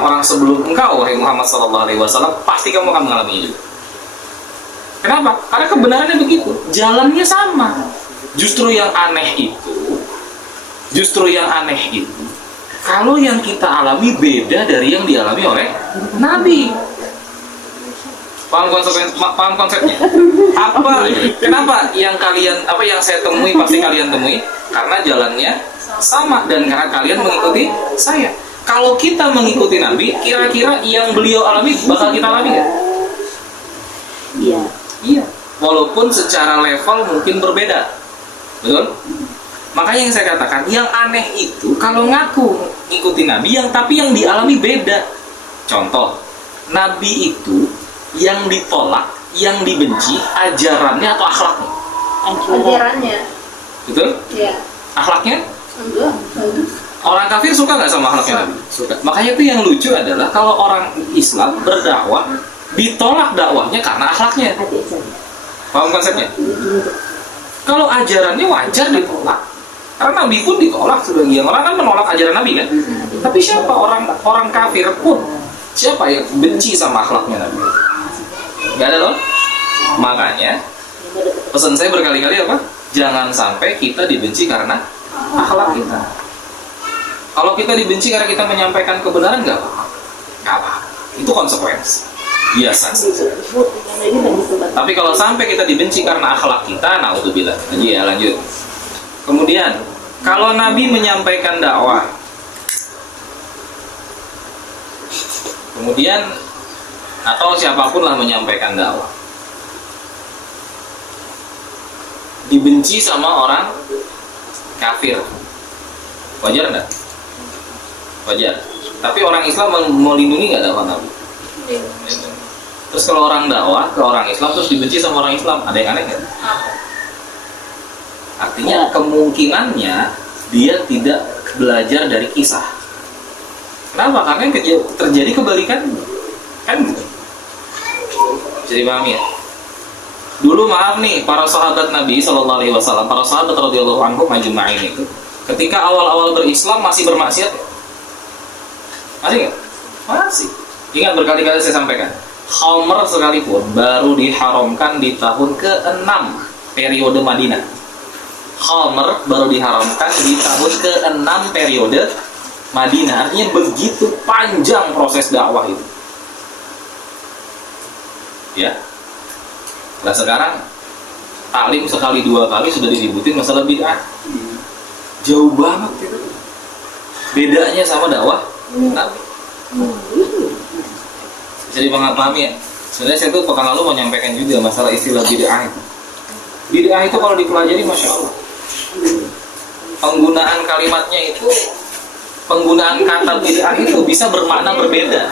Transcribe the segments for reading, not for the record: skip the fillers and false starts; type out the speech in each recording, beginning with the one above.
orang sebelum engkau, wahai Muhammad sallallahu alaihi wasallam, pasti kamu akan mengalami itu. Kenapa? Karena kebenarannya begitu, jalannya sama. Justru yang aneh itu, kalau yang kita alami beda dari yang dialami oleh Nabi. Paham konsepnya? Kenapa yang saya temui pasti kalian temui? Karena jalannya sama dan karena kalian mengikuti saya. Kalau kita mengikuti Nabi, kira-kira yang beliau alami bakal kita alami nggak? Iya. Walaupun secara level mungkin berbeda, betul? Makanya yang saya katakan, yang aneh itu kalau ngaku ngikuti Nabi, tapi yang dialami beda. Contoh, Nabi itu yang ditolak, yang dibenci, ajarannya atau akhlaknya? Ajarannya. Betul? Iya. Akhlaknya? Enggak. Orang kafir suka nggak sama akhlaknya Nabi? Suka. Makanya itu yang lucu adalah kalau orang Islam berdakwah, ditolak dakwahnya karena akhlaknya. Paham konsepnya? Kalau ajarannya wajar ditolak, karena Nabi pun ditolak. Sebagian orang kan menolak ajaran Nabi kan? Tapi siapa orang kafir pun, siapa yang benci sama akhlaknya Nabi? Gak ada loh. Makanya pesan saya berkali-kali apa? Jangan sampai kita dibenci karena akhlak kita. Kalau kita dibenci karena kita menyampaikan kebenaran, nggak apa-apa. Itu konsekuensi biasa. Tapi kalau sampai kita dibenci karena akhlak kita, naudzubillah. Ya, lanjut. Kemudian, kalau Nabi menyampaikan dakwah, kemudian atau siapapun lah menyampaikan dakwah, dibenci sama orang kafir, wajar nggak? Wajar. Tapi orang Islam melindungi nggak dakwah Nabi? Terus kalau orang dakwah ke orang Islam terus dibenci sama orang Islam, ada yang aneh nggak? Artinya kemungkinannya dia tidak belajar dari kisah. Kenapa? Karena yang terjadi kebalikan, kan gitu. Jadi paham ya? Dulu maaf nih, para sahabat Nabi Sallallahu Alaihi Wasallam, para sahabat radhiyallahu anhum majma'in itu, ketika awal-awal berislam masih bermaksiat. Masih nggak? Masih. Ingat berkali-kali saya sampaikan, khamr sekalipun baru diharamkan di tahun ke-6 periode Madinah. Khamr baru diharamkan di tahun ke-6 periode Madinah. Artinya begitu panjang proses dakwah itu. Ya. Nah sekarang taklim sekali dua kali sudah diributin masalah bid'ah. Jauh banget itu. Bedanya sama dakwah Nabi. Jadi pahami ya. Sebenarnya saya tuh pekan lalu mau nyampaikan juga masalah istilah bid'ah itu. Bid'ah itu kalau dipelajari, masya Allah, penggunaan kalimatnya itu, penggunaan kata bid'ah itu bisa bermakna berbeda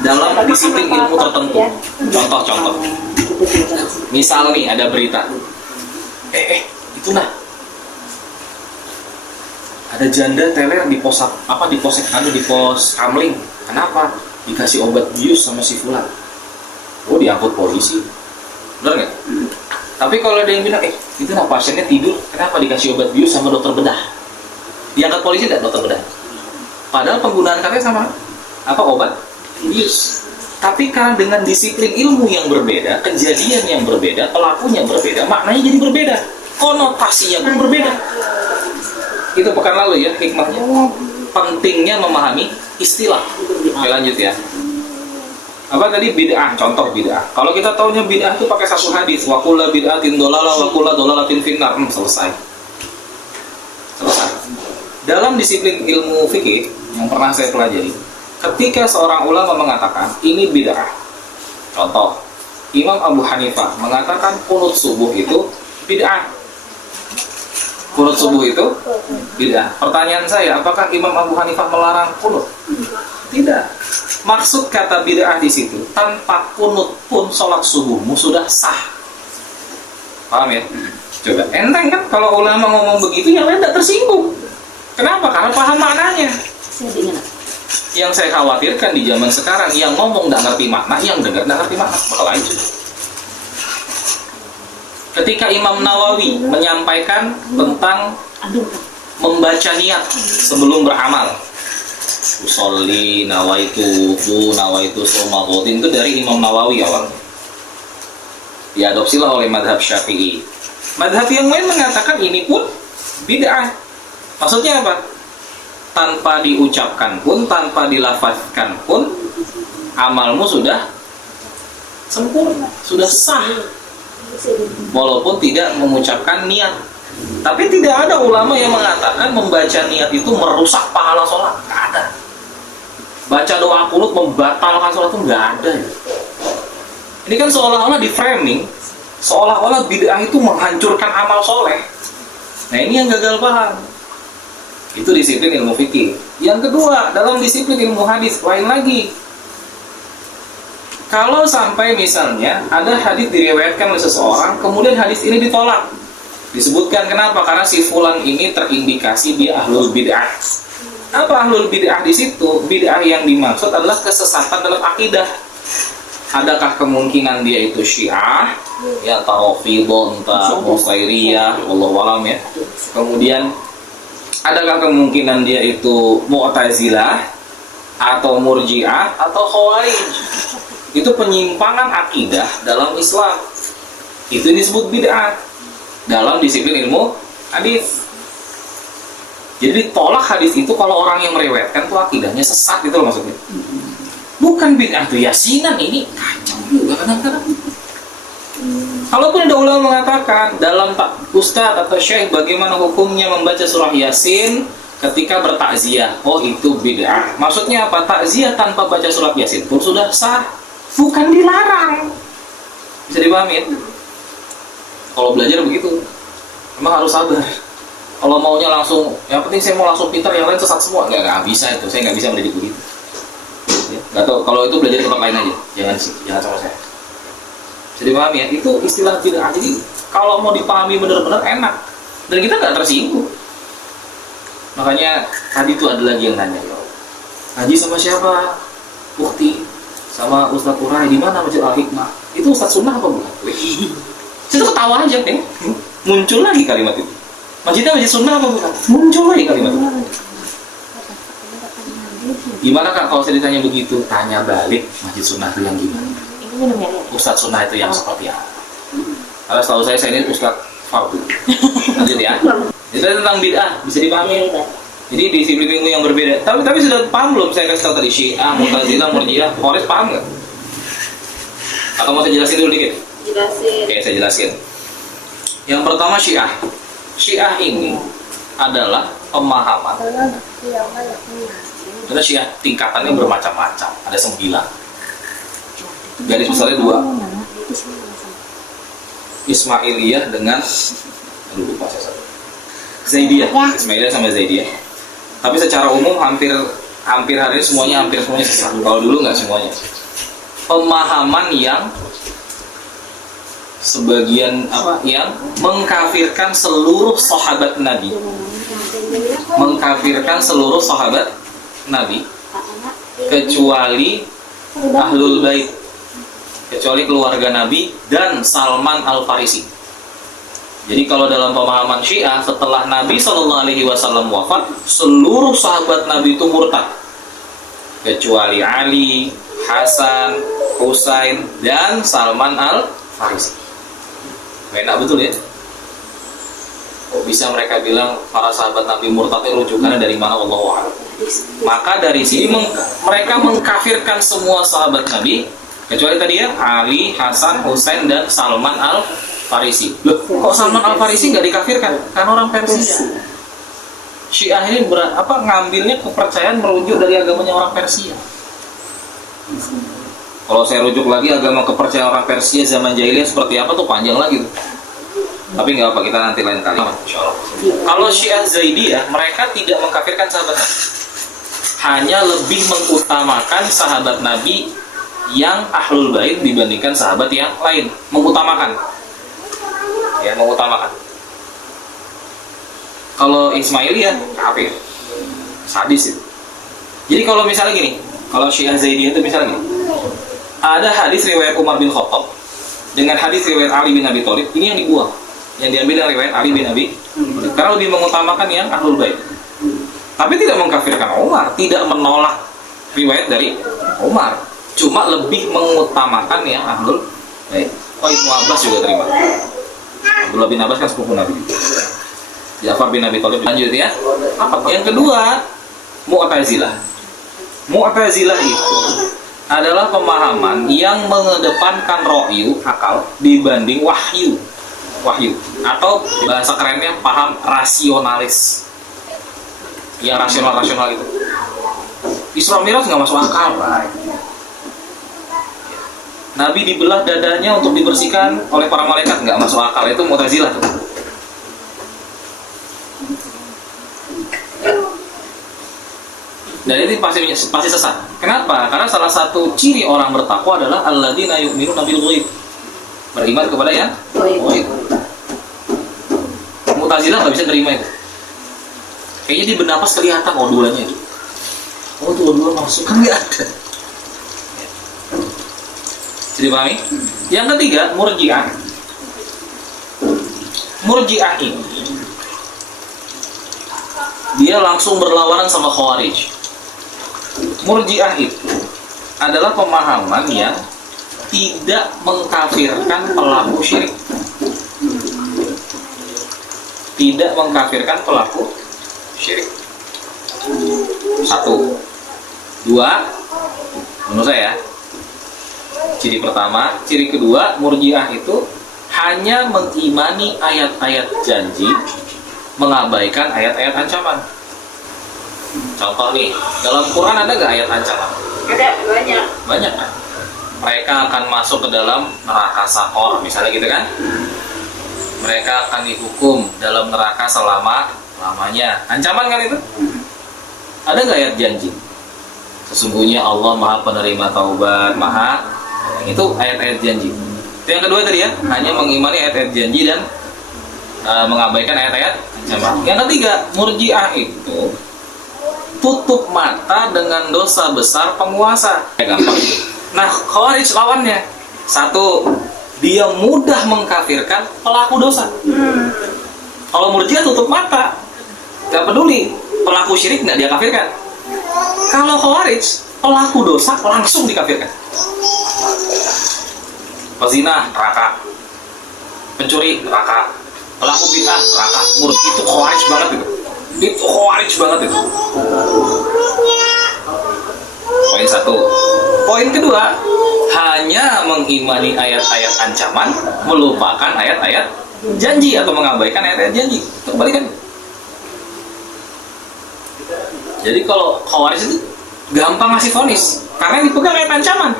dalam disiplin ilmu tertentu. Contoh-contoh. Misal nih ada berita, itu nah, ada janda teler di pos kamling. Kenapa? Dikasih obat bius sama si fulan. Oh, diangkut polisi. Benar nggak? Tapi kalau ada yang bilang, itu nah pasiennya tidur, kenapa dikasih obat bius sama dokter bedah? Diangkat polisi nggak dokter bedah? Padahal penggunaan katanya sama. Apa? Obat bius. Tapi karena dengan disiplin ilmu yang berbeda, kejadian yang berbeda, pelakunya berbeda, maknanya jadi berbeda, konotasinya pun berbeda. Itu pekan lalu ya hikmahnya. Pentingnya memahami istilah. Oke, lanjut ya. Apa tadi bid'ah? Contoh bid'ah. Kalau kita taunya bid'ah itu pakai satu hadis, wa kullu bid'atin dhalalah wa kullu dhalalatin finnar. Selesai. Dalam disiplin ilmu fikih yang pernah saya pelajari, ketika seorang ulama mengatakan ini bid'ah, contoh Imam Abu Hanifah mengatakan qunut subuh itu bid'ah. Qunut subuh itu bid'ah. Pertanyaan saya, apakah Imam Abu Hanifah melarang qunut? Tidak. Maksud kata bid'ah di situ, tanpa qunut pun sholat subuhmu sudah sah. Paham ya? Coba enteng kan kalau ulama ngomong begitu, yang lain tidak tersinggung. Kenapa? Karena paham maknanya. Yang saya khawatirkan di zaman sekarang, yang ngomong nggak ngerti makna, yang dengar nggak ngerti makna, bakal lanjut. Ketika Imam Nawawi menyampaikan tentang membaca niat sebelum beramal, usolli, nawaitu wudu, nawaitu shauma ghadin itu dari Imam Nawawi awalnya. Diadopsilah oleh madhab Syafi'i. Madhab yang lain mengatakan ini pun bid'ah. Maksudnya apa? Tanpa diucapkan pun, tanpa dilafazkan pun, amalmu sudah sempurna, sudah sah. Walaupun tidak mengucapkan niat. Tapi tidak ada ulama yang mengatakan membaca niat itu merusak pahala sholat. Nggak ada. Baca doa qunut membatalkan sholat itu nggak ada. Ini kan seolah-olah di framing, seolah-olah bid'ah itu menghancurkan amal soleh. Nah ini yang gagal paham. Itu disiplin ilmu fikih. Yang kedua, dalam disiplin ilmu hadis lain lagi. Kalau sampai misalnya ada hadis diriwayatkan oleh seseorang, kemudian hadis ini ditolak, disebutkan kenapa? Karena si fulan ini terindikasi dia ahlul bid'ah. Apa ahlul bid'ah di situ? Bid'ah yang dimaksud adalah kesesatan dalam akidah. Adakah kemungkinan dia itu Syiah, ya entah Rafidhah, entah Musairiyah, wallahu alam ya. Kemudian adakah kemungkinan dia itu Mu'tazilah atau Murji'ah atau Khawarij? Itu penyimpangan akidah dalam Islam. Itu disebut bid'ah dalam disiplin ilmu hadis. Jadi ditolak hadis itu kalau orang yang meriwayatkan itu akidahnya sesat, gitu loh maksudnya. Bukan bid'ah itu yasinan, ini kacau juga kadang-kadang. Kalaupun ada ulama mengatakan dalam ustadz atau syekh bagaimana hukumnya membaca surah Yasin ketika bertakziah, oh itu bid'ah. Maksudnya apa? Takziah tanpa baca surat Yasin pun sudah sah, bukan dilarang. Bisa dipahami ya? Kalau belajar begitu, memang harus sabar. Kalau maunya langsung, yang penting saya mau langsung pintar, yang lain sesat semua, nggak bisa itu. Saya nggak bisa mendidik begitu. Ya, nggak tahu. Kalau itu belajar di tempat lain aja, jangan sama saya. Bisa dipahami ya? Itu istilah bid'ah. Jadi kalau mau dipahami benar-benar enak, dan kita nggak tersinggung. Makanya tadi itu ada lagi yang nanya, ngaji sama siapa? Bukti sama Ustadz Urai di mana Masjid Al Hikmah? Itu Ustadz Sunnah apa bukan? Itu ketawa aja deh. Muncul lagi kalimat itu. Masjidnya Masjid Sunnah apa bukan? Muncul lagi kalimat itu. Gimana Kak kalau saya ditanya begitu? Tanya balik, Masjid Sunnah itu yang gimana? Ustadz Sunnah itu yang seperti apa? Karena setahu saya ini Ustadz Fardu. Lanjut ya. Itu tentang bid'ah, bisa dipahami. Jadi disiplin ilmu yang berbeda. Tapi sudah paham belum saya kasih tahu tadi Syiah, Mu'tazilah, Murji'ah, Khawarij, paham nggak? Atau mau saya jelasin dulu dikit? Jelasin. Oke, saya jelasin. Yang pertama Syiah. Syiah ini adalah pemahaman. Karena Syiah tingkatannya bermacam-macam. Ada 9. Garis besarnya 2. Ismailiyah dengan lupa saya. Zaidiyah, Ismailiyah sama Zaidiyah. Tapi secara umum hampir hari ini semuanya sesat. Kalau dulu nggak semuanya. Pemahaman yang sebagian yang mengkafirkan seluruh sahabat Nabi, kecuali Ahlul Bait, kecuali keluarga Nabi dan Salman Al-Farisi. Jadi kalau dalam pemahaman Syiah, setelah Nabi SAW wafat, seluruh sahabat Nabi itu murtad, kecuali Ali, Hasan, Husain, dan Salman Al-Farisi. Enak betul ya? Kok bisa mereka bilang para sahabat Nabi murtadnya rujukannya dari mana? Wallahu a'lam. Maka dari sini mereka mengkafirkan semua sahabat Nabi, kecuali tadi ya Ali, Hasan, Husain, dan Salman Al-Farisi. Loh, kok Salman Al-Farisi nggak dikafirkan? Kan orang Persia. Syiah ini ngambilnya kepercayaan merujuk dari agamanya orang Persia. Kalau saya rujuk lagi agama kepercayaan orang Persia zaman jahiliyah seperti apa tuh panjang lagi tuh. Tapi nggak apa, kita nanti lain kali. Kalau Syiah Zaidiyah, mereka tidak mengkafirkan sahabat Nabi, hanya lebih mengutamakan sahabat Nabi yang Ahlul Bait dibandingkan sahabat yang lain. Mengutamakan. Kalau Ismailiyah kafir, sadis itu. Jadi kalau misalnya gini, kalau Syiah Zaidiyah itu misalnya gini, ada hadis riwayat Umar bin Khattab dengan hadis riwayat Ali bin Abi Thalib, ini yang dibuang, yang diambil dari riwayat Ali bin Abi Thalib, karena lebih mengutamakan yang Ahlul Bait. Tapi tidak mengkafirkan Umar, tidak menolak riwayat dari Umar, cuma lebih mengutamakan ya Ahlul Bait. Oh, Ibnu Abbas juga terima. Abdullah bin Abbas kan sepupu Nabi. Ja'far bin Abi Thalib. Lanjut ya. Apa? Yang kedua, Mu'tazilah. Mu'tazilah itu adalah pemahaman yang mengedepankan ro'yu, akal, dibanding wahyu. Wahyu. Atau bahasa kerennya paham rasionalis. Yang rasional-rasional itu. Isra Mi'raj nggak masuk akal, Pak. Nabi dibelah dadanya untuk dibersihkan oleh para malaikat, nggak masuk akal. Itu Mu'tazilah tuh. Dan ini pasti sesat. Kenapa? Karena salah satu ciri orang bertakwa adalah alladzina yu'minuna bil ghaib. Beriman kepada yang ghaib. Mu'tazilah nggak bisa terima itu. Kayaknya di benapas kelihatan odulanya itu. Oh, tuh odul masuk kan nggak ada. Jadi pahami? Yang ketiga, Murji'ah. Murji'ah ini dia langsung berlawanan sama Khawarij. Murji'ah itu adalah pemahaman yang tidak mengkafirkan pelaku syirik. Tidak mengkafirkan pelaku syirik. Satu. Dua, menurut saya, ciri pertama. Ciri kedua, Murji'ah itu hanya mengimani ayat-ayat janji, mengabaikan ayat-ayat ancaman. Contoh nih, dalam Quran ada nggak ayat ancaman? Ada, banyak. Banyak kan? Mereka akan masuk ke dalam neraka Saqar, misalnya gitu kan? Mereka akan dihukum dalam neraka selama-lamanya. Ancaman kan itu? Ada nggak ayat janji? Sesungguhnya Allah Maha Penerima Taubat, Maha. Itu ayat-ayat janji. Itu yang kedua tadi ya, hanya mengimani ayat-ayat janji dan mengabaikan ayat-ayat ancaman. Yang ketiga, Murji'ah itu tutup mata dengan dosa besar penguasa. Gampang. Nah, Khawarij lawannya. Satu, dia mudah mengkafirkan pelaku dosa. Kalau Murji'ah tutup mata, gak peduli pelaku syirik nggak dia kafirkan. Kalau Khawarij, pelaku dosa langsung dikafirkan. Pezina, neraka. Pencuri, neraka. Pelaku bid'ah, neraka. Murji'ah itu Khawarij banget itu. Itu Khawarij banget itu. Poin satu. Poin kedua, hanya mengimani ayat-ayat ancaman, melupakan ayat-ayat janji atau mengabaikan ayat-ayat janji. Itu kebalikan. Jadi kalau Khawarij itu gampang ngasih vonis karena yang dipegang ayat ancaman.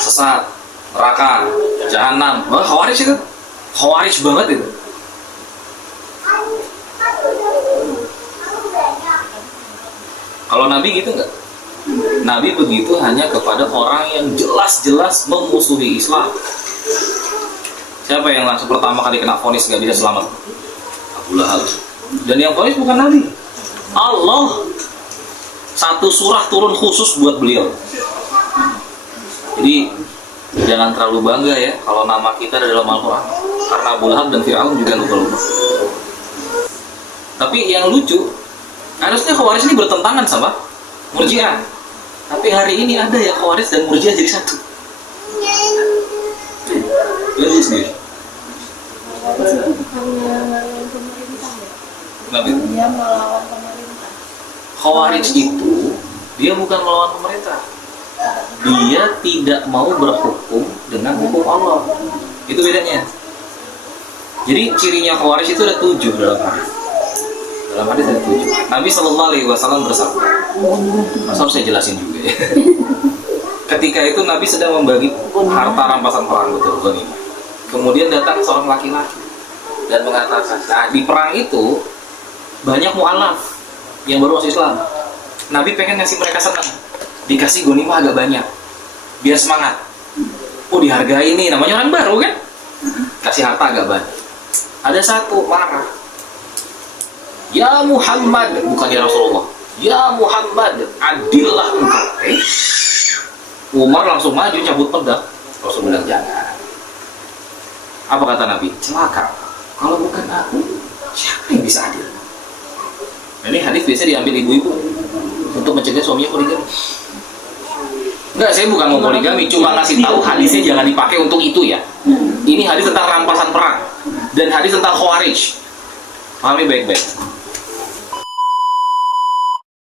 Sesat, neraka, jahanam. Wah, Khawarij itu. Khawarij banget itu. Kalau Nabi gitu enggak? Nabi begitu hanya kepada orang yang jelas-jelas memusuhi Islam. Siapa yang langsung pertama kali kena vonis nggak bisa selamat? Abu Lahab. Dan yang vonis bukan Nabi, Allah. Satu surah turun khusus buat beliau. Jadi jangan terlalu bangga ya kalau nama kita ada dalam Al-Quran, karena Abu Lahab dan Fir'aun juga lupa-lupa. Tapi yang lucu, harusnya Khawarij ini bertentangan sama Murji'ah. Tapi hari ini ada ya Khawarij dan Murji'ah jadi satu. Jadi sendiri. Kenapa? Dia melawan pemerintah. Khawarij itu dia bukan melawan pemerintah. Dia tidak mau berhukum dengan hukum Allah. Itu bedanya. Jadi cirinya Khawarij itu ada 7 dalam hadis. Dalam hadis ada 7. Nabi SAW bersabda. Masa harus saya jelasin juga ya. Ketika itu Nabi sedang membagi harta rampasan perang, betul. Kemudian datang seorang laki-laki dan mengatakan, nah, di perang itu banyak mu'alaf yang baru masuk Islam. Nabi pengen ngasih mereka senang, dikasih ghanimah agak banyak biar semangat. Oh, dihargai nih, namanya orang baru kan, kasih harta agak banyak. Ada satu marah, ya Muhammad, bukan ya Rasulullah, ya Muhammad, adillah engkau. Umar langsung maju cabut pedang. Rasul bilang jangan. Apa kata Nabi? Celaka, kalau bukan aku siapa yang bisa adil? Ini hadis biasa diambil ibu-ibu untuk mencegah suaminya poligami. Enggak, saya bukan mau poligami, cuma ngasih tahu hadisnya jangan dipakai untuk itu ya. Ini hadis tentang rampasan perang dan hadis tentang khawarij. Pahami baik-baik.